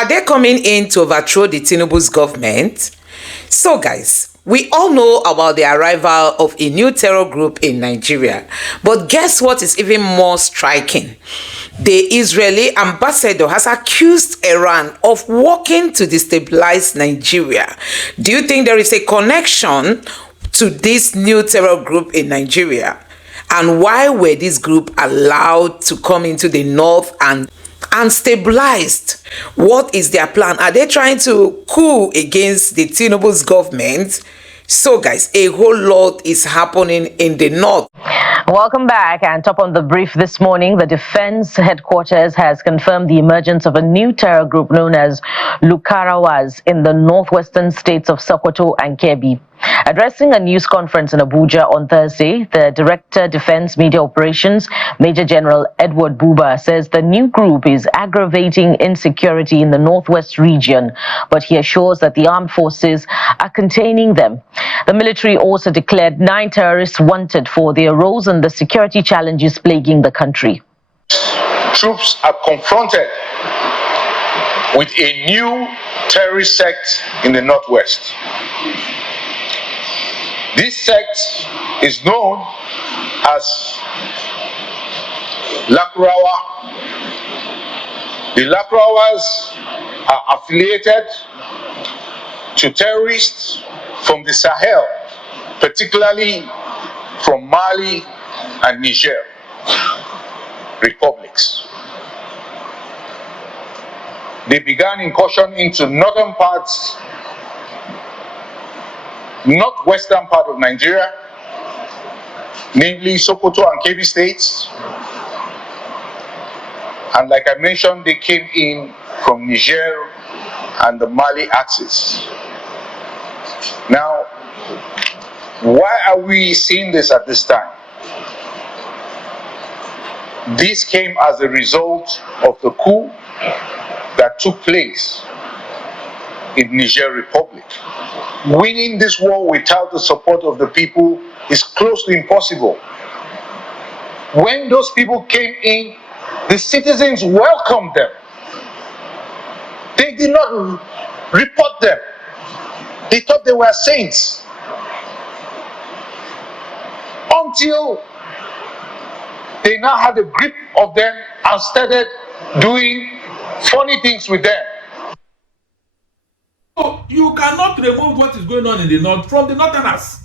Are they coming in to overthrow the Tinubu's government? So guys, we all know about the arrival of a new terror group in Nigeria. But guess what is even more striking? The Israeli ambassador has accused Iran of working to destabilize Nigeria. Do you think there is a connection to this new terror group in Nigeria? And why were this group allowed to come into the north and stabilized? What is their plan? Are they trying to coup against the Tinubu's government? So guys, a whole lot is happening in the north. Welcome back, and top on the brief this morning, the defense headquarters has confirmed the emergence of a new terror group known as Lukarawas in the northwestern states of Sokoto and Kebbi. Addressing a news conference in Abuja on Thursday, the Director Defense Media Operations, Major General Edward Buba, says the new group is aggravating insecurity in the northwest region, but he assures that the armed forces are containing them. The military also declared 9 terrorists wanted for their roles in the security challenges plaguing the country. Troops are confronted with a new terrorist sect in the northwest. This sect is known as Lakurawa. The Lakurawas are affiliated to terrorists from the Sahel, particularly from Mali and Niger republics. They began incursion into northwestern part of Nigeria, namely Sokoto and Kebbi states. And like I mentioned, they came in from Niger and the Mali axis. Now, why are we seeing this at this time? This came as a result of the coup that took place in Niger Republic. Winning this war without the support of the people is close to impossible. When those people came in, the citizens welcomed them. They did not report them. They thought they were saints. Until they now had a grip of them and started doing funny things with them. So you cannot remove what is going on in the north from the northerners.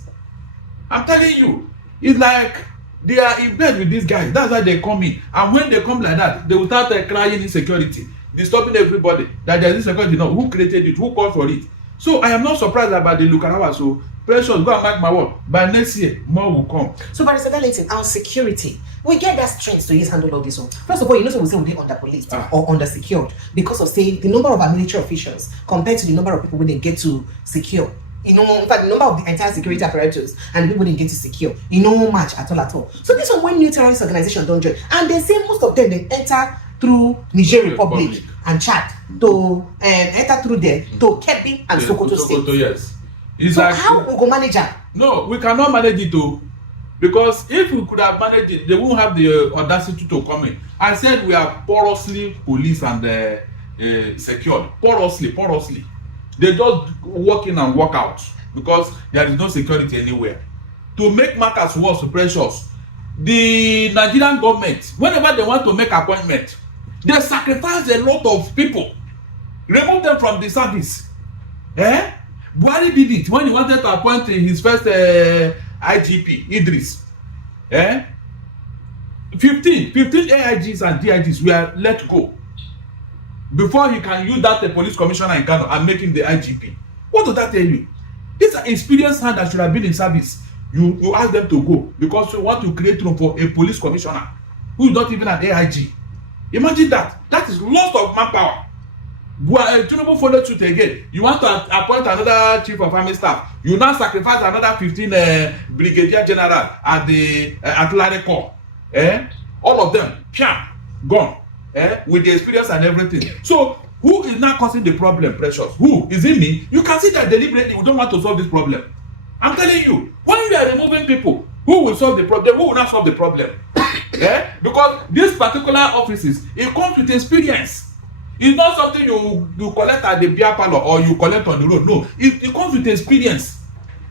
I'm telling you, it's like they are in bed with these guys. That's why they come in. And when they come like that, they will start crying insecurity, disturbing everybody. That there is insecurity. No, who created it? Who called for it? So I am not surprised about the Lukarawa. So precious, go and mark my word. By next year, more will come. So, Barrister Darlington, our security, we get that strength to use handle all this one. First of all, you know, so we say we under police or under secured because of saying the number of our military officials compared to the number of people when they get to secure. You know, in fact, the number of the entire security apparatus and the people they get to secure, you know, match at all. So this one, when new terrorist organizations don't join, and they say most of them they enter through Niger Republic and Chad to enter through there to Kebbi and Sokoto State. Yes. It's so like, how we go manage that? No, we cannot manage it too. Because if we could have managed it, they won't have the audacity to come in. I said we are porously police and secured. Porously. They just walk in and walk out because there is no security anywhere. To make matters worse, precious, the Nigerian government, whenever they want to make appointment, they sacrifice a lot of people, remove them from the service. Buhari did it when he wanted to appoint his first IGP, Idris. 15 AIGs and DIGs were let go before he can use that police commissioner in Ghana and make him the IGP. What does that tell you? These are experienced hands that should have been in service. You ask them to go because you want to create room for a police commissioner who is not even an AIG. Imagine that. That is loss of manpower. Tinubu followed suit again. You want to appoint another chief of army staff. You now sacrifice another 15 brigadier general at the artillery corps. All of them, gone. With the experience and everything. So who is now causing the problem, precious? Who? Is it me? You can see that deliberately we don't want to solve this problem. I'm telling you, when we are removing people, who will solve the problem? Who will not solve the problem? Because these particular offices, it comes with experience. It's not something you collect at the beer parlor or you collect on the road. No, it comes with experience.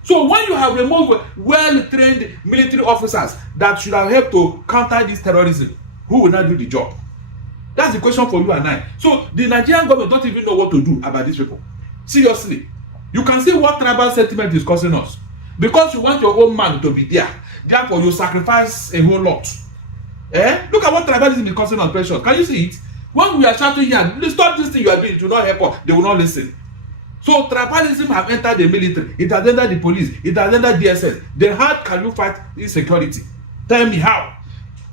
So when you have removed well-trained military officers that should have helped to counter this terrorism, who will not do the job? That's the question for you and I. So the Nigerian government don't even know what to do about these people. Seriously. You can see what tribal sentiment is causing us. Because you want your own man to be there. Therefore, you sacrifice a whole lot. Look at what tribalism is causing us, precious. Can you see it? When we are shouting here, stop this thing you are doing, it will not help us. They will not listen. So tribalism have entered the military. It has entered the police. It has entered DSS. Then how can you fight insecurity? Tell me how.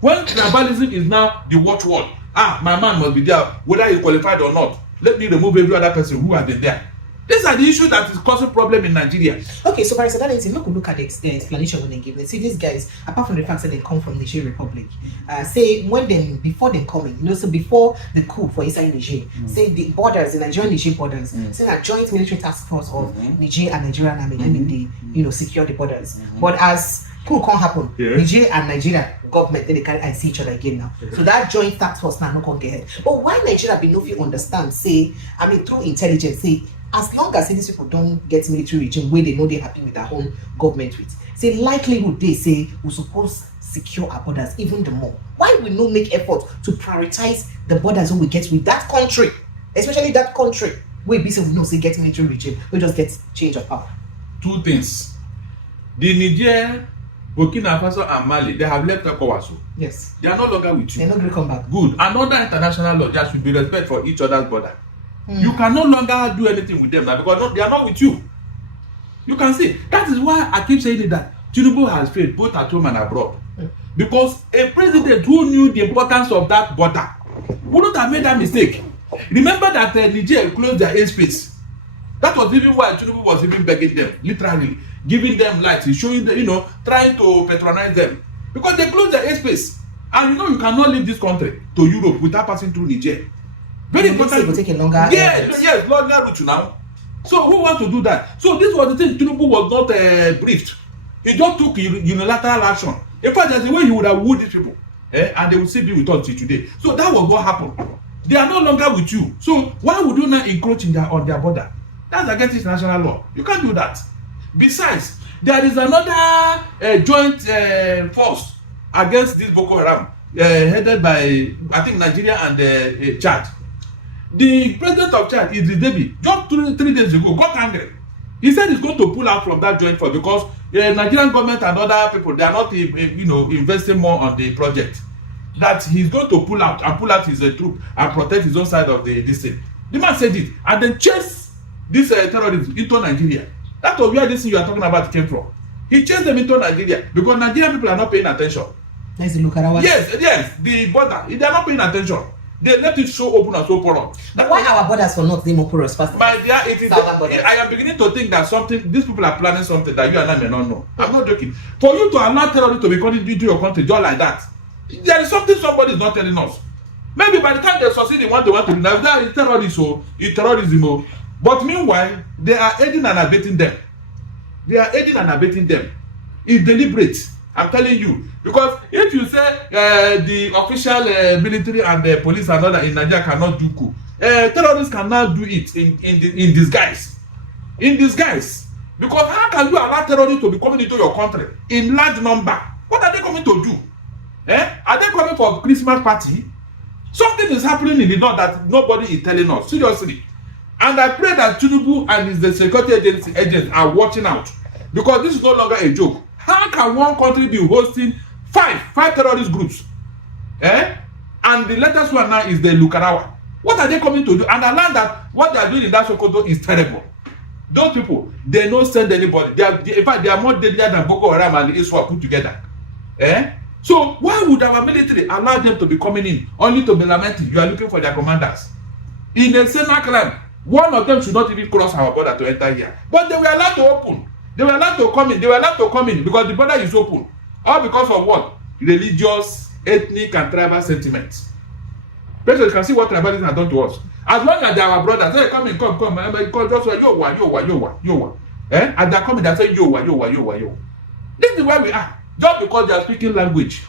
When tribalism is now the watchword, my man must be there, whether he's qualified or not. Let me remove every other person who has been there. These are the issues that is causing problem in Nigeria. Okay, so Barrister Darlington, look at the explanation when they give. They see these guys, apart from the fact that they come from Niger Republic, say before they coming, so before the coup for inside Niger, say the borders, the Nigerian-Niger borders, say a joint military task force of Niger and Nigerian army, I mean they secure the borders. But as coup can't happen, Niger and Nigeria government then they can see each other again now. So that joint task force now no can get ahead. But why Nigeria be no fit understand? Say, I mean through intelligence, say as long as these people don't get military regime where they know they're happy with their own government with, say likelihood they say we suppose secure our borders even the more. Why we no make effort to prioritize the borders when we get with that country, especially that country where we say we know say get military regime, we just get change of power. Two things. The Niger, Burkina Faso and Mali, they have left ECOWAS. Yes. They are no longer with you. They're not going to come back. Good. Another international law, there should be respect for each other's border. You can no longer do anything with them now because they are not with you. You can see. That is why I keep saying that Tinubu has failed both at home and abroad. Because a president who knew the importance of that border wouldn't have made that mistake. Remember that Niger closed their airspace. That was even why Tinubu was even begging them, literally, giving them lights, showing them, trying to patronize them. Because they closed their airspace. And you cannot leave this country to Europe without passing through Niger. Very important. It will take a longer yes, longer route now. So who wants to do that? So this was the thing Tinubu was not briefed. He just took unilateral action. In fact, there's a way he would have wooed these people. And they will still be with us till today. So that was what happened. They are no longer with you. So why would you not encroach on their border? That's against international law. You can't do that. Besides, there is another joint force against this Boko Haram, headed by, I think, Nigeria and Chad. The president of Chad, Idris Deby, just 3 days ago, got angry. He said he's going to pull out from that joint force because the Nigerian government and other people, they are not, investing more on the project. That he's going to pull out his troop and protect his own side of this thing. The man said it and then chased this terrorism into Nigeria. That was where this thing you are talking about came from. He chased them into Nigeria because Nigerian people are not paying attention. Let's look at our Yes, the border, they are not paying attention. They left it so open and so porous. Why our borders for not more porous? My dear, I am beginning to think that these people are planning something that you and I may not know. I'm not joking. For you to allow terrorists to be coming into your country just like that, there is something somebody is not telling us. Maybe by the time they succeed in what they want to do, now there is terrorism. But meanwhile, they are aiding and abetting them. It's deliberate. I'm telling you, because if you say the official military and the police and other in Nigeria cannot do coup, terrorists cannot do it in disguise. In disguise, because how can you allow terrorists to be coming into your country in large number? What are they coming to do? Are they coming for a Christmas party? Something is happening in the north that nobody is telling us. Seriously, and I pray that Tinubu and the security agents are watching out, because this is no longer a joke. How can one country be hosting five terrorist groups? And the latest one now is the Lukarawa. What are they coming to do? And I learned that what they are doing in that Sokoto is terrible. Those people, they don't send anybody. In fact, they are more deadlier than Boko Haram and the ISWAP put together. So why would our military allow them to be coming in only to be lamenting? You are looking for their commanders. In a single crime, one of them should not even cross our border to enter here. But they were allowed to open. They were allowed to come in. They were allowed to come in because the border is open. All because of what? Religious, ethnic, and tribal sentiments. Basically, you can see what tribalism has done to us. As long as they are our brothers, they come in, come. Just say, yo. And they're coming, they say, yo. This is where we are. Just because they are speaking language.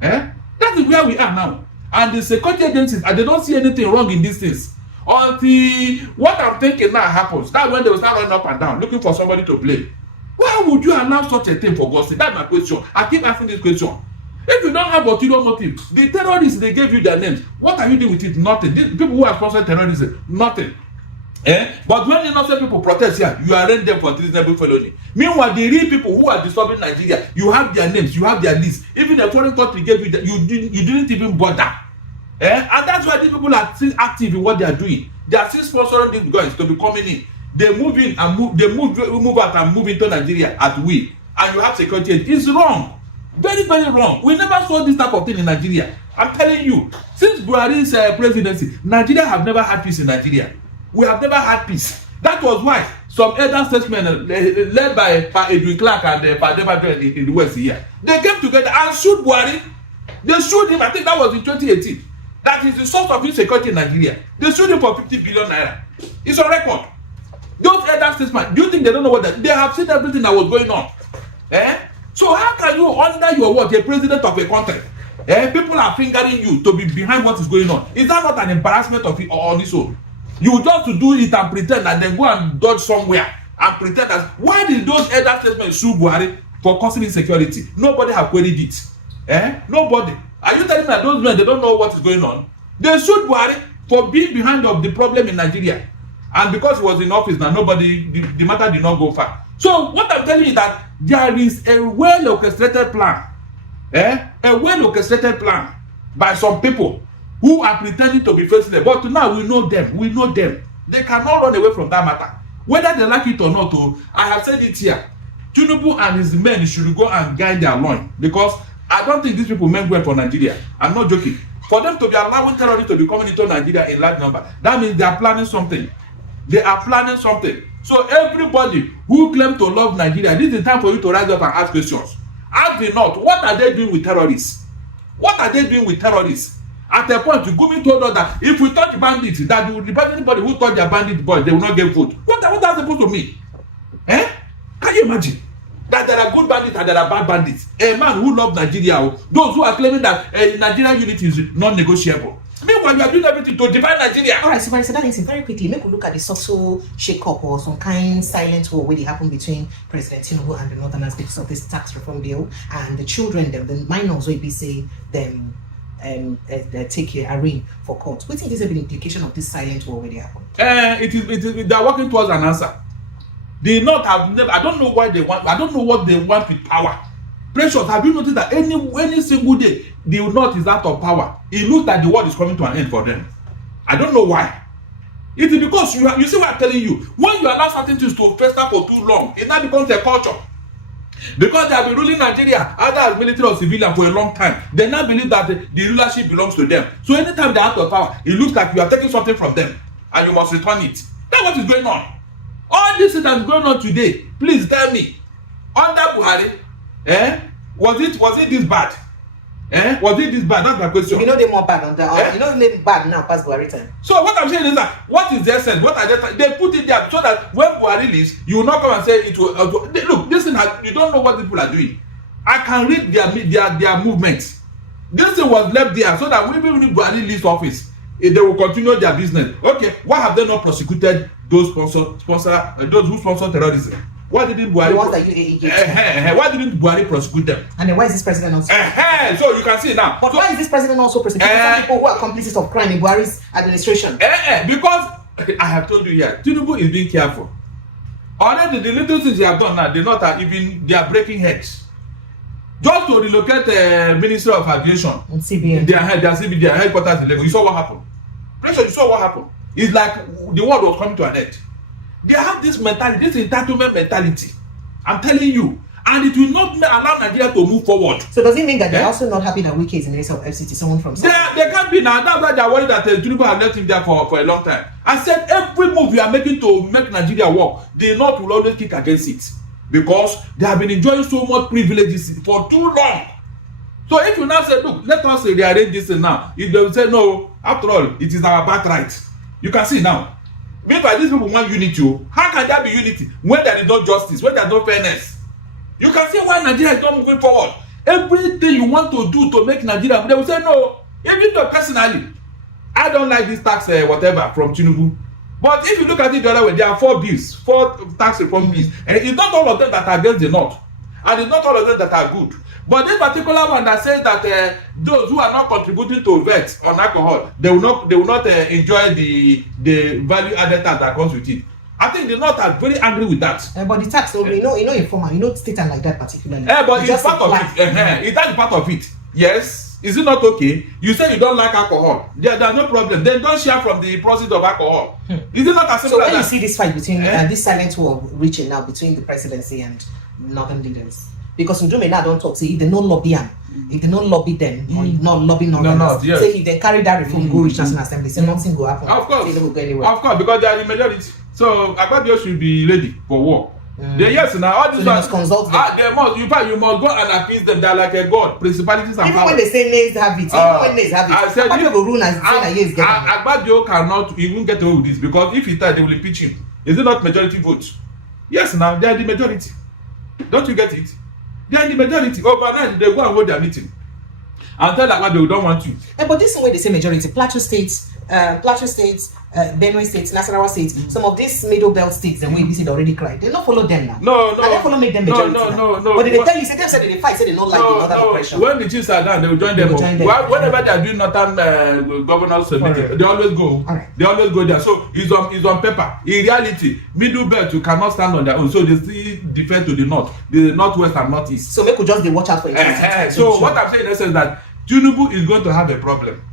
That is where we are now. And the security agencies, and they don't see anything wrong in these things. Until what I'm thinking now happens, that's when they will start running up and down, looking for somebody to blame. Why would you allow such a thing, for God's sake? That's my question. I keep asking this question. If you don't have ulterior motive, the terrorists, they gave you their names. What are you doing with it? Nothing. These people who are sponsoring terrorism, nothing. But when innocent people protest here, you arraign them for treasonable felony. Meanwhile, the real people who are disturbing Nigeria, you have their names, you have their lists. Even the foreign country gave you that, you didn't even bother. And that's why these people are still active in what they are doing. They are still sponsoring these guys to be coming in. They move in and move out and move into Nigeria at will. And you have security. It's wrong. Very, very wrong. We never saw this type of thing in Nigeria. I'm telling you, since Buhari's presidency, Nigeria have never had peace in Nigeria. We have never had peace. That was why some elder statesmen led by Edwin Clark and in the West here, they came together and sued Buhari. They sued him, I think that was in 2018. That is the source of insecurity in Nigeria. They sued him for 50 billion naira. It's on record. Those elder statesmen, do you think they don't know what that? They have seen everything that was going on. So how can you, under your word, a president of a country, people are fingering you to be behind what is going on? Is that not an embarrassment of it on its own? You just to do it and pretend and then go and dodge somewhere and pretend that. Why did those elder statesmen sue Buhari for causing insecurity? Nobody have queried it. Nobody. Are you telling me that those men, they don't know what is going on? They sued Buhari for being behind of the problem in Nigeria. And because he was in office now, the matter did not go far. So what I'm telling you is that there is a well-orchestrated plan. A well-orchestrated plan by some people who are pretending to be faceless. But now we know them. We know them. They cannot run away from that matter. Whether they like it or not, I have said it here. Tinubu and his men should go and guide their loin. Because I don't think these people meant well for Nigeria. I'm not joking. For them to be allowing terrorists to be coming into Nigeria in large number, that means they are planning something. They are planning something. So everybody who claims to love Nigeria, this is the time for you to rise up and ask questions. Ask the North, what are they doing with terrorists? What are they doing with terrorists? At a point, Gumi told us that if we touch bandits, that anybody who touch their bandit boys, they will not get vote. What that supposed to mean? Can you imagine that there are good bandits and there are bad bandits? A man who loves Nigeria, those who are claiming that Nigerian unity is non-negotiable. Meanwhile, you are doing everything to divide Nigeria. All right, so Marisa, that means very quickly, make we look at the subtle shake-up or some kind silent war where they happen between President Tinubu and the Northerners because of this tax reform bill, and the children, the minors, will be say them take a arraign for court. What is the implication of this silent war where they happen? They are working towards an answer. The North have never. I don't know why they want. I don't know what they want with power. Precious, have you noticed that any single day the North is out of power? It looks like the world is coming to an end for them. I don't know why. It is because you see what I'm telling you. When you allow certain things to fester for too long, it now becomes a culture. Because they have been ruling Nigeria either as military or civilian for a long time, they now believe that the rulership belongs to them. So anytime they're out of power, it looks like you are taking something from them and you must return it. That's what is going on. All this that is going on today, please tell me, under Buhari, was it this bad? Was it this bad? That's my question. You know they're more bad on that. You know they're bad now past Buhari time. So what I'm saying is that what is the essence? What are they put it there so that when Buhari leaves, you will not come and say it will. Look, this thing you don't know what people are doing. I can read their movements. This thing was left there so that even when Buhari leaves office, they will continue their business. Okay, why have they not prosecuted those those who sponsor terrorism? Why didn't Buhari? The ones that you why didn't Buhari prosecute them? And then why is this president also? So you can see now. But why is this president also prosecuting some people who are accomplices of crime in Buhari's administration? Because I have told you here, Tinubu is being careful. Already the little things they have done now, they are breaking heads. Just to relocate the Ministry of Aviation, and CBN, their headquarters in Lagos. You saw what happened. You saw what happened. It's like the world was coming to an end. They have this mentality, this entitlement mentality. I'm telling you. And it will not allow Nigeria to move forward. So does it mean that they're also not happy that Wike is in the minister of FCT, someone from They can't be now. That's why they're worried that Tinubu have left him there for a long time. I said every move we are making to make Nigeria work, the North will always kick against it. Because they have been enjoying so much privileges for too long. So if you now say, look, let us rearrange this now. If they will say, no, after all, it is our birthright. You can see now. Meanwhile, these people want unity. How can there be unity when there is no justice, when there is no fairness? You can see why Nigeria is not moving forward. Everything you want to do to make Nigeria, they will say no. Even though personally, I don't like this tax whatever from Tinubu. But if you look at it the other way, there are 4 bills, 4 tax reform bills, and it's not all of them that are against the North, and it's not all of them that are good. But this particular one that says that those who are not contributing to VAT on alcohol, they will not enjoy the value added tax that comes with it. I think the North are very angry with that. But the tax, informal, state and like that particularly. But it's part of it. Is that part of it? Yes. Is it not okay? You say you don't like alcohol. There's no problem. Then don't share from the process of alcohol. Is it not as simple as that? So when you see this fight between this silent war reaching now between the presidency and northern leaders, because Ndume now don't talk. See, if they don't lobby them, if they don't lobby them, or not lobby northerners, yes. say if they carry that reform go reach national assembly, say nothing go happen. Of course, they don't go anywhere. Of course, because they are the majority. So Akpabio should be ready for war. Yes, now all these must consult them. They must. You must go and appease them. They are like a god, principalities and even powers. when they say nays have it, even when nays have it, I said Akpabio go rule and say that yes, get it. Akpabio cannot even get away with this because if he dies, they will impeach him. Is it not majority vote? Yes, now they are the majority. Don't you get it? They are the majority. Overnight, they go and hold their meeting and tell Akpabio we don't want you. But this is where they say majority. Plateau State, Benue State, Nasarawa State, some of these middle belt states, the way they already cried, they don't follow them now. No. And they follow make them majority. No. But they tell you, say them said they fight, say they don't like the northern oppression. When the chiefs are done, they will join them. Whenever they are doing northern governors meeting, they always go. Right. They always go there. So it's on paper. In reality, middle belt you cannot stand on their own. So they still defer to the north, the northwest and northeast. So make we just watch out for it. So what I'm saying is that Tinubu is going to have a problem.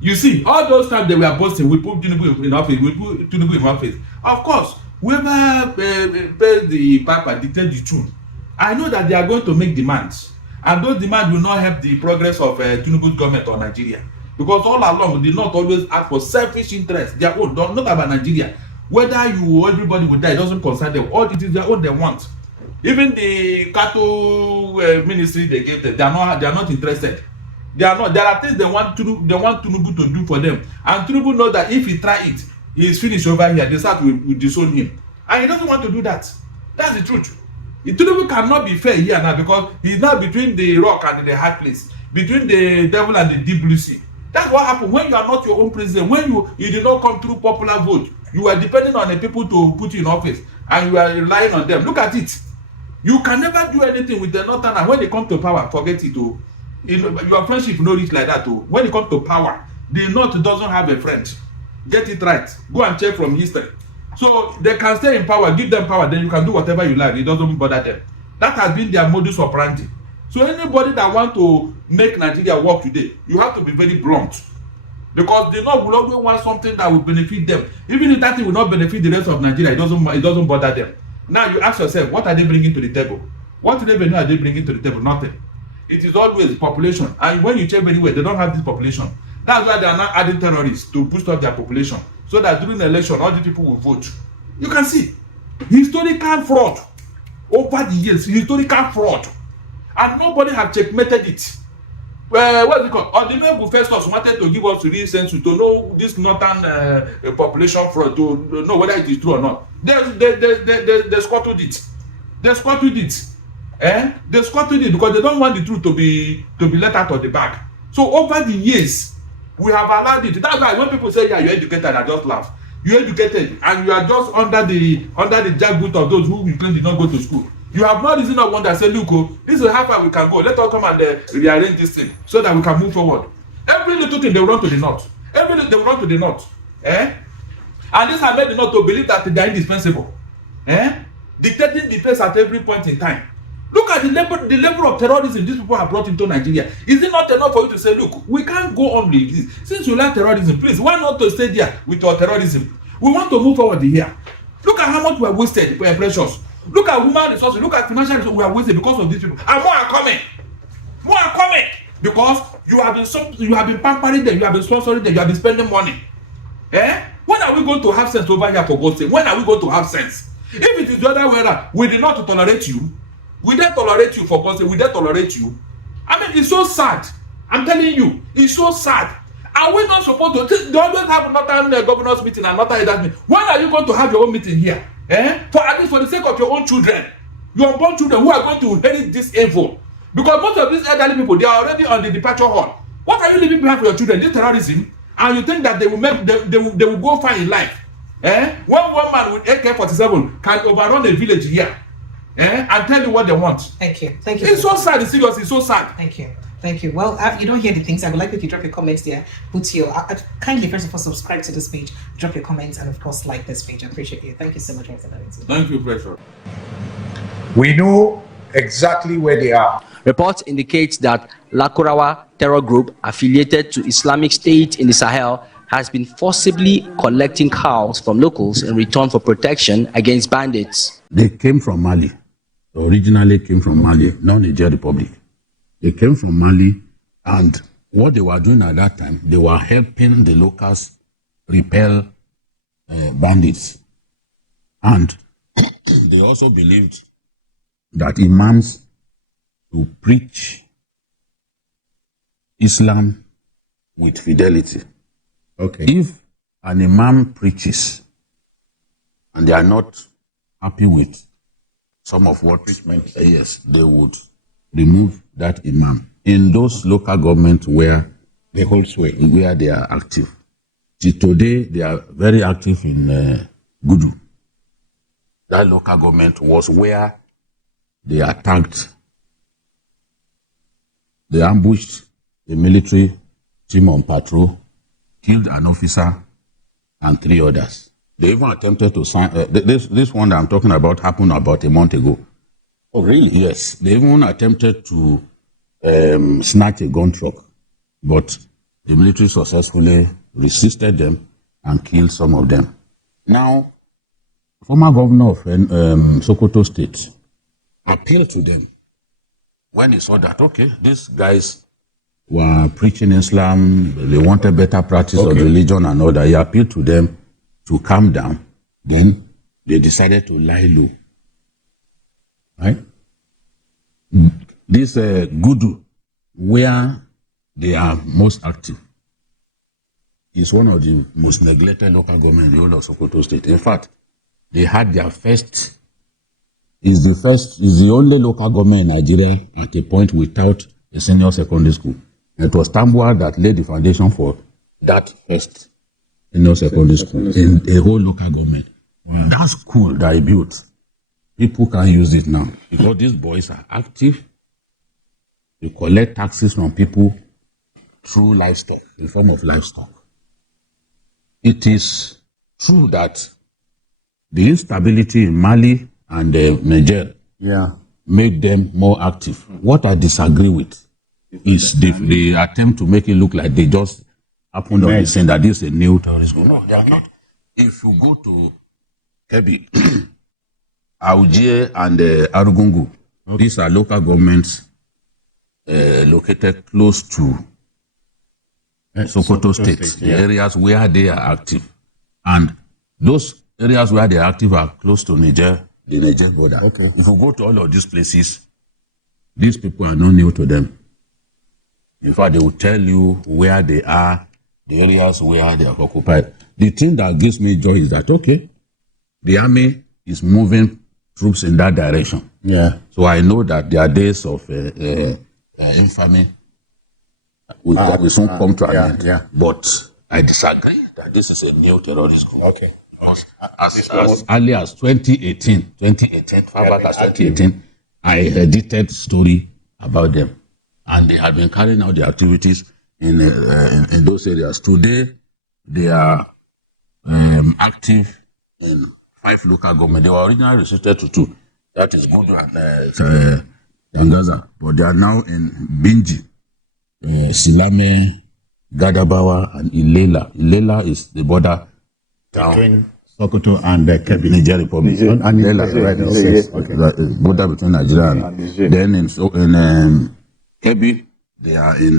You see, all those times they were boasting, we put Tinubu in office, we put Tinubu in office. Of course, whoever pays the piper dictates the tune. I know that they are going to make demands, and those demands will not help the progress of Tinubu's government or Nigeria. Because all along, they not always ask for selfish interests, their own, not about Nigeria. Whether you or everybody will die, it doesn't concern them. All it is their own they want. Even the cattle ministry they gave them, they are not interested. They are not. There are things they want Tinubu to do for them, and Tinubu knows that if he try it, he is finished over here. The South will disown him, and he doesn't want to do that. That's the truth. Tinubu cannot be fair here now because he's now between the rock and the hard place, between the devil and the deep blue sea. That's what happens when you are not your own president. When you did not come through popular vote, you are depending on the people to put you in office, and you are relying on them. Look at it. You can never do anything with the Northern, when they come to power, forget it. Your friendship no reach like that. When it comes to power, the North doesn't have a friend. Get it right. Go and check from history. So they can stay in power, give them power, then you can do whatever you like. It doesn't bother them. That has been their modus operandi. So anybody that want to make Nigeria work today, you have to be very blunt. Because they not will always want something that will benefit them. Even if that thing will not benefit the rest of Nigeria, it doesn't bother them. Now you ask yourself, what are they bringing to the table? What revenue are they bringing to the table? Nothing. It is always population, and when you check very well, they don't have this population. That's why they are not adding terrorists to boost up their population, so that during the election, all the people will vote. You can see historical fraud over the years, historical fraud, and nobody have checkmated it. What's it called? Ordinary Festus wanted to give us real sense to know this northern population fraud, to know whether it is true or not. They squatted it. They squatted it. They squatted it because they don't want the truth to be let out of the bag. So over the years, we have allowed it. That's why when people say, "Yeah, you're educated," I just laugh. You're educated, and you are just under the jackboot of those who you claim did not go to school. You have no reason of wonder. Say, "Look, this is how far we can go. Let us come and rearrange this thing so that we can move forward." Every little thing they will run to the north. Every little they will run to the north. And this has made the north to believe that they are indispensable. Dictating the pace at every point in time. Look at the level of terrorism these people have brought into Nigeria. Is it not enough for you to say, look, we can't go on with this? Since you like terrorism, please, why not to stay there with your terrorism? We want to move forward here. Look at how much we have wasted, we are precious. Look at human resources, look at financial resources we have wasted because of these people. And more are coming. More are coming. Because you have been pampering them, you have been sponsoring them, you have been spending money. When are we going to have sense over here for God's sake? When are we going to have sense? If it is the other way around, we did not tolerate you. We don't tolerate you for God's sake. We don't tolerate you. I mean, it's so sad. I'm telling you, it's so sad. Are we not supposed to? They always have another governors meeting and another headers meeting. When are you going to have your own meeting here? For at least for the sake of your own children, your unborn children who are going to inherit this evil. Because most of these elderly people, they are already on the departure hall. What are you leaving behind for your children? This terrorism. and you think that they will go far in life. One man with AK-47 can overrun a village here, and tell you what they want. Thank you. It's so sad. It's serious. It's so sad. Thank you. Well, you don't hear the things. I would like if you drop your comments there. Put your kindly first of all subscribe to this page, drop your comments, and of course like this page. I appreciate you. Thank you so much for that. Thank you, Pressure. We know exactly where they are. Reports indicate that Lakurawa terror group affiliated to Islamic State in the Sahel has been forcibly collecting cows from locals in return for protection against bandits. They came from Mali. Originally came from Mali, not Niger Republic. They came from Mali, and what they were doing at that time, they were helping the locals repel bandits. And they also believed that imams to preach Islam with fidelity. Okay. If an imam preaches and they are not happy with some of what yes, they would remove that imam in those local governments where They hold sway. where they are active. Till today, they are very active in Gudu. That local government was where they attacked, they ambushed the military team on patrol, killed an officer and 3 others. They even attempted to sign, this one that I'm talking about happened about a month ago. Oh, really? Yes, they even attempted to snatch a gun truck, but the military successfully resisted them and killed some of them. Now, former governor of Sokoto State appealed to them when he saw that, okay, these guys were preaching Islam, they wanted better practice of religion and all that. He appealed to them to calm down. Then they decided to lie low. Right? This Gudu, where they are most active, is one of the most neglected local government in the whole of Sokoto State. In fact, they had their first, is the only local government in Nigeria at a point without a senior secondary school. It was Tambua that laid the foundation for that first senior secondary school in a whole local government. Wow. That school that I built, people can't use it now because these boys are active. They collect taxes from people through livestock, in form of livestock. It is true that the instability in Mali and Niger made them more active. What I disagree with is the attempt to make it look like they just happened on the scene, that this is a new terrorist group. No, they are not. If you go to Kebbi, Aujie and Arugungu, these are local governments located close to Sokoto State, the areas where they are active. And those areas where they are active are close to Niger, the Niger border. Okay. If you go to all of these places, these people are not new to them. In fact, they will tell you where they are, the areas where they are occupied. The thing that gives me joy is that, okay, the army is moving troops in that direction. Yeah. So I know that their days of infamy will soon come to an end. Yeah. But I disagree that this is a new terrorist group. Okay. As early as 2018, far back as 2018, I edited story about them. And they have been carrying out the activities in those areas. Today, they are active in 5 local governments. They were originally restricted to 2. That is Gudu and Tangaza. But they are now in Binji, Silame, Gadabawa, and Ilela. Ilela is the border town between Sokoto and Kebbi, Niger Republic. And Ilela, right? Okay. The border between Nigeria and Niger. then in Kebbi, they are in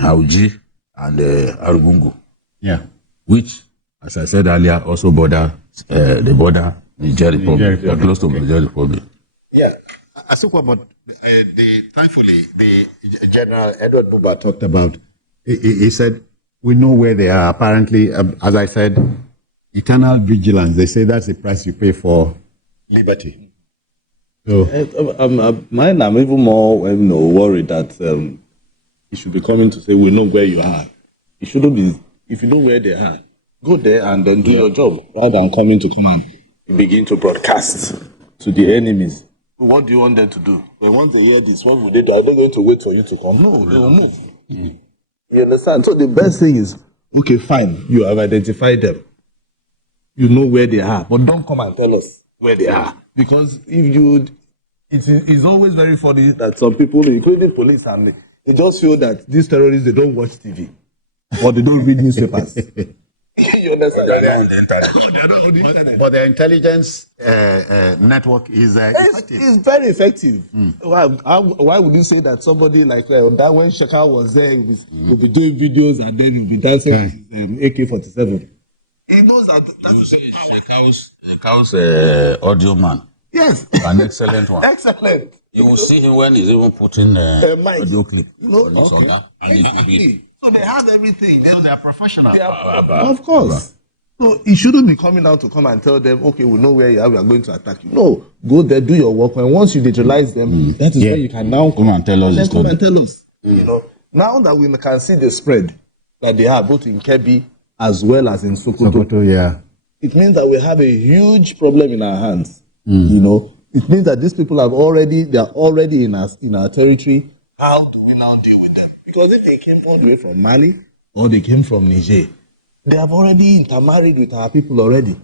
Hauji and Arugungu. Yeah. Which, as I said earlier, also border the border Niger Republic. They are close to Niger Republic. Yeah. Asukwa, but thankfully, the General Edward Buba talked about, he said, we know where they are. Apparently, as I said, eternal vigilance. They say that's the price you pay for liberty. So, I'm even more worried that he should be coming to say, we know where you are. It shouldn't be. If you know where they are, go there and then do your job rather than coming to come and begin to broadcast to the enemies. What do you want them to do? They want to hear this. What will they do? Are they going to wait for you to come? No, they will move. Mm. You understand? So the best thing is, okay, fine, you have identified them. You know where they are, but don't come and tell us where they are. Because if you, it's always very funny that some people, including police, and they just feel that these terrorists, they don't watch TV or they don't read newspapers. You understand? They're on the internet. But the intelligence network is effective. It's very effective. Why would you say that somebody like that when Shaka was there, he will be doing videos and then he'll be dancing with his AK-47? He knows that Shekau's audio man. Yes. An excellent one. Excellent. You will see him when he's even putting audio clip. You know, on his order, and so they have everything. they are professional. Of course. So it shouldn't be coming out to come and tell them, okay, we know where you are, we are going to attack you. No, go there, do your work. And once you neutralize them, that is where you can now come and tell us. Come and tell us. You know, now that we can see the spread that they have both in Kebbi as well as in Sokoto, it means that we have a huge problem in our hands. You know, it means that these people they are already in our territory. How do we now deal with them? Because if they came all the way from Mali or they came from Niger, they have already intermarried with our people already.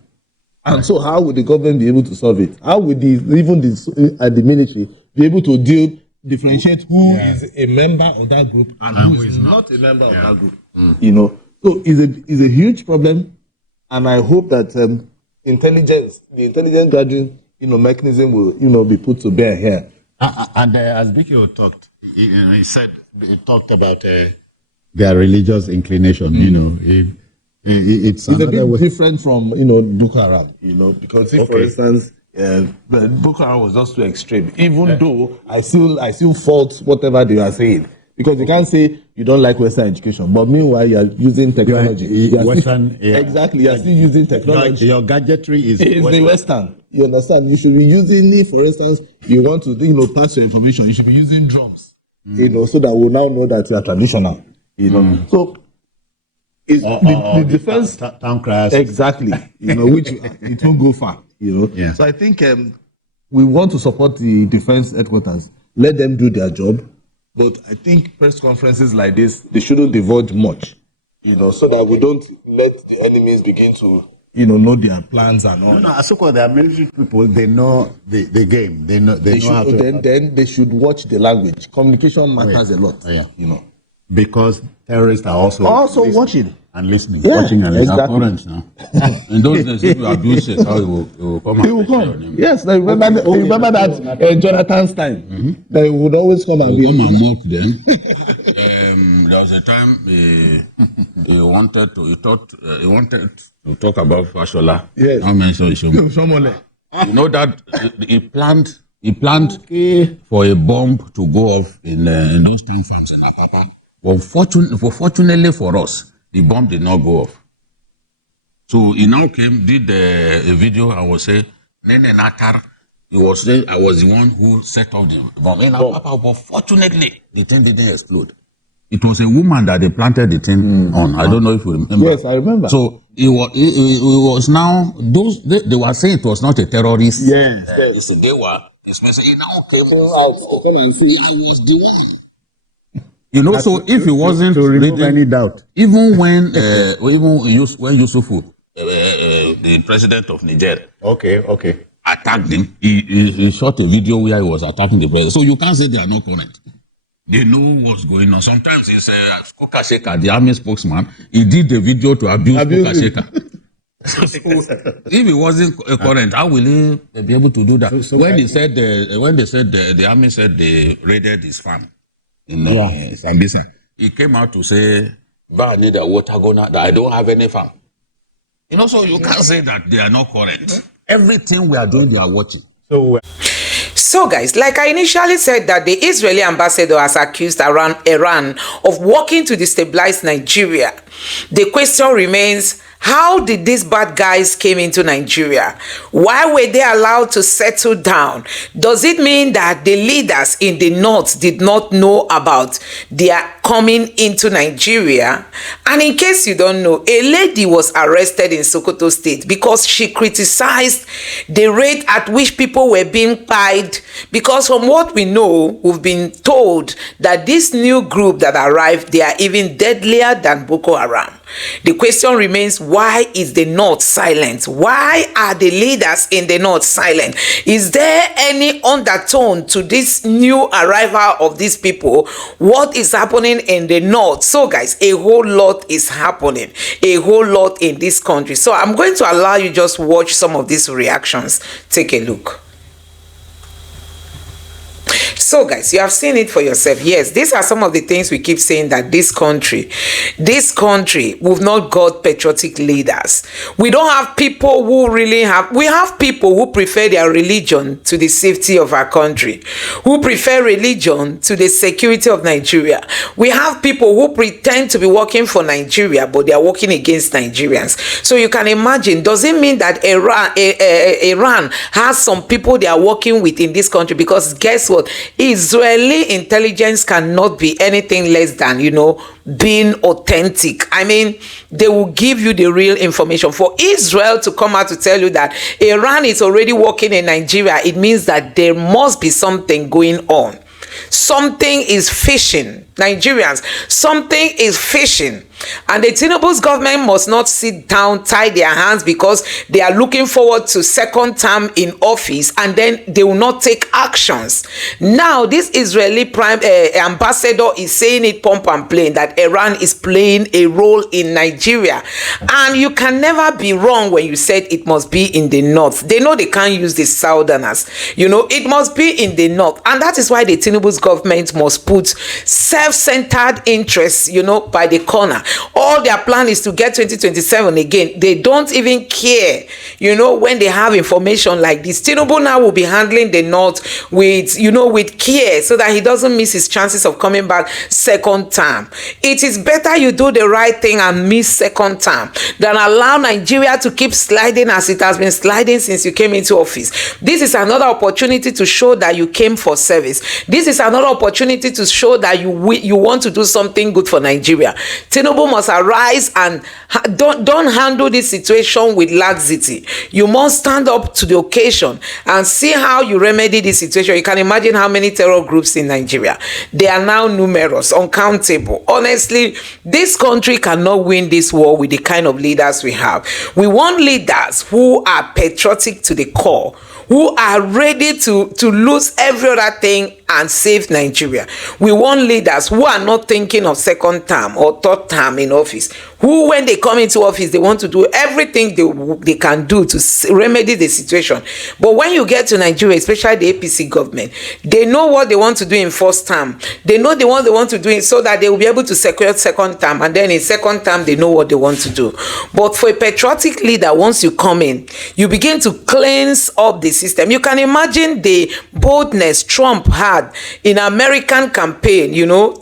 And so how would the government be able to solve it? How would the military be able to differentiate who is a member of that group and who is not a member of that group? You know, so it's a huge problem, and I hope that the intelligence gathering, mechanism will, be put to bear here. And as Bikio talked, he talked about their religious inclination. It's a bit different from Boko Haram, because if, for instance, Boko Haram was just too extreme. Even though I still fault whatever they are saying, because you can't say you don't like Western education, but meanwhile you are using technology. Exactly, you are still using technology. Your gadgetry is the Western. You understand? You should be using it. For instance, you want to pass your information. You should be using drums. So that we'll now know that you are traditional. So. The defense town criers, exactly, which it won't go far, So I think we want to support the defense headquarters, let them do their job, but I think press conferences like this, they shouldn't divulge much, so that we don't let the enemies begin to know their plans and all. No, Asuko, they are military people. They know the game. They know how to. Then they should watch the language. Communication matters a lot. Because terrorists are also watching and listening. Watching and listening. Exactly. Now. In those days, if you abuse it, how he will come. He will come. Yes, I remember that Jonathan's time. They would always come and come and mock them. There was a time he wanted to talk about Fashola. Yes. How mention Shomole. You know that he planned for a bomb to go off in those 10 farms in Apapa. But fortunately for us, the bomb did not go off. So he now did a video and was saying, Nene Natar, I was the one who set off the bomb in Apapa, but fortunately, the thing didn't explode. It was a woman that they planted the thing on. I don't know if you remember. Yes, I remember. So it was now, they were saying it was not a terrorist. Yes. They were. He now came out to come and say, I was the one. So if it wasn't to remove any doubt, even when Yusufu, the president of Niger, attacked him, he shot a video where he was attacking the president. So you can't say they are not current. They know what's going on. Sometimes it's Kokasheka, the army spokesman. He did the video to abuse Kokasheka. If it wasn't current, how will he be able to do that? When they said the army said they raided his farm in Sambisa, he came out to say, "I need a water gunner. That I don't have any farm." So you can't say that they are not current. Everything we are doing, they are watching. So guys, like I initially said that the Israeli ambassador has accused Iran of working to destabilize Nigeria. The question remains, how did these bad guys came into Nigeria? Why were they allowed to settle down? Does it mean that the leaders in the north did not know about their coming into Nigeria. And in case you don't know, a lady was arrested in Sokoto State because she criticized the rate at which people were being paid. Because from what we know, we've been told that this new group that arrived, they are even deadlier than Boko Haram. The question remains, why is the North silent? Why are the leaders in the North silent? Is there any undertone to this new arrival of these people? What is happening in the North? So guys, a whole lot is happening, a whole lot in this country. So I'm going to allow you just watch some of these reactions. Take a look. So guys, you have seen it for yourself. Yes, these are some of the things we keep saying, that this country, we've not got patriotic leaders. We don't have people who really we have people who prefer their religion to the safety of our country, who prefer religion to the security of Nigeria. We have people who pretend to be working for Nigeria, but they are working against Nigerians. So you can imagine, does it mean that Iran has some people they are working with in this country? Because guess what? Israeli intelligence cannot be anything less than, being authentic. I mean, they will give you the real information. For Israel to come out to tell you that Iran is already working in Nigeria, it means that there must be something going on. Something is fishing. Nigerians, something is fishing. And the Tinubu's government must not sit down, tie their hands, because they are looking forward to second term in office, and then they will not take actions. Now, this Israeli ambassador is saying it pump and plain that Iran is playing a role in Nigeria. And you can never be wrong when you said it must be in the North. They know they can't use the Southerners. It must be in the North. And that is why the Tinubu's government must put self-centered interests, by the corner. All their plan is to get 2027 again. They don't even care, when they have information like this. Tinubu now will be handling the North with, with care, so that he doesn't miss his chances of coming back second term. It is better you do the right thing and miss second term than allow Nigeria to keep sliding as it has been sliding since you came into office. This is another opportunity to show that you came for service. This is another opportunity to show that you want to do something good for Nigeria. Tinubu must arise and don't handle this situation with laxity. You must stand up to the occasion and see how you remedy this situation. You can imagine how many terror groups in Nigeria. They are now numerous, uncountable. Honestly, this country cannot win this war with the kind of leaders we have. We want leaders who are patriotic to the core, who are ready to lose every other thing and save Nigeria. We want leaders who are not thinking of second term or third term in office, who, when they come into office, they want to do everything they can do to remedy the situation. But when you get to Nigeria, especially the APC government, they know what they want to do in first term. They know the one they want to do it so that they will be able to secure second term, and then in second term, they know what they want to do. But for a patriotic leader, once you come in, you begin to cleanse up the system. You can imagine the boldness Trump had in American campaign,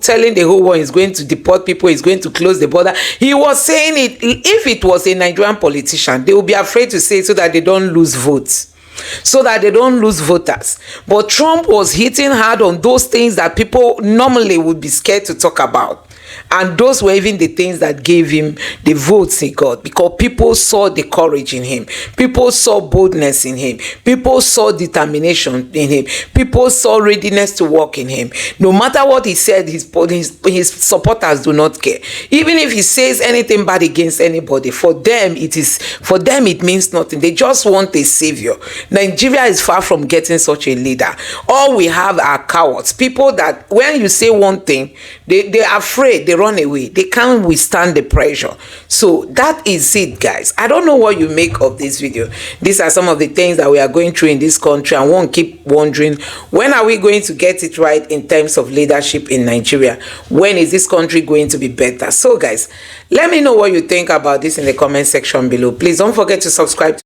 telling the whole world he's going to deport people, he's going to close the border. He was saying it. If it was a Nigerian politician, they would be afraid to say it so that they don't lose votes, so that they don't lose voters. But Trump was hitting hard on those things that people normally would be scared to talk about. And those were even the things that gave him the votes he got, because people saw the courage in him. People saw boldness in him. People saw determination in him. People saw readiness to work in him. No matter what he said, his supporters do not care. Even if he says anything bad against anybody, for them it means nothing. They just want a savior. Nigeria is far from getting such a leader. All we have are cowards. People that when you say one thing, they are afraid. They run away. They can't withstand the pressure. So that is it, guys. I don't know what you make of this video. These are some of the things that we are going through in this country, and one keep wondering, when are we going to get it right in terms of leadership in Nigeria? When is this country going to be better? So guys, let me know what you think about this in the comment section below. Please don't forget to subscribe.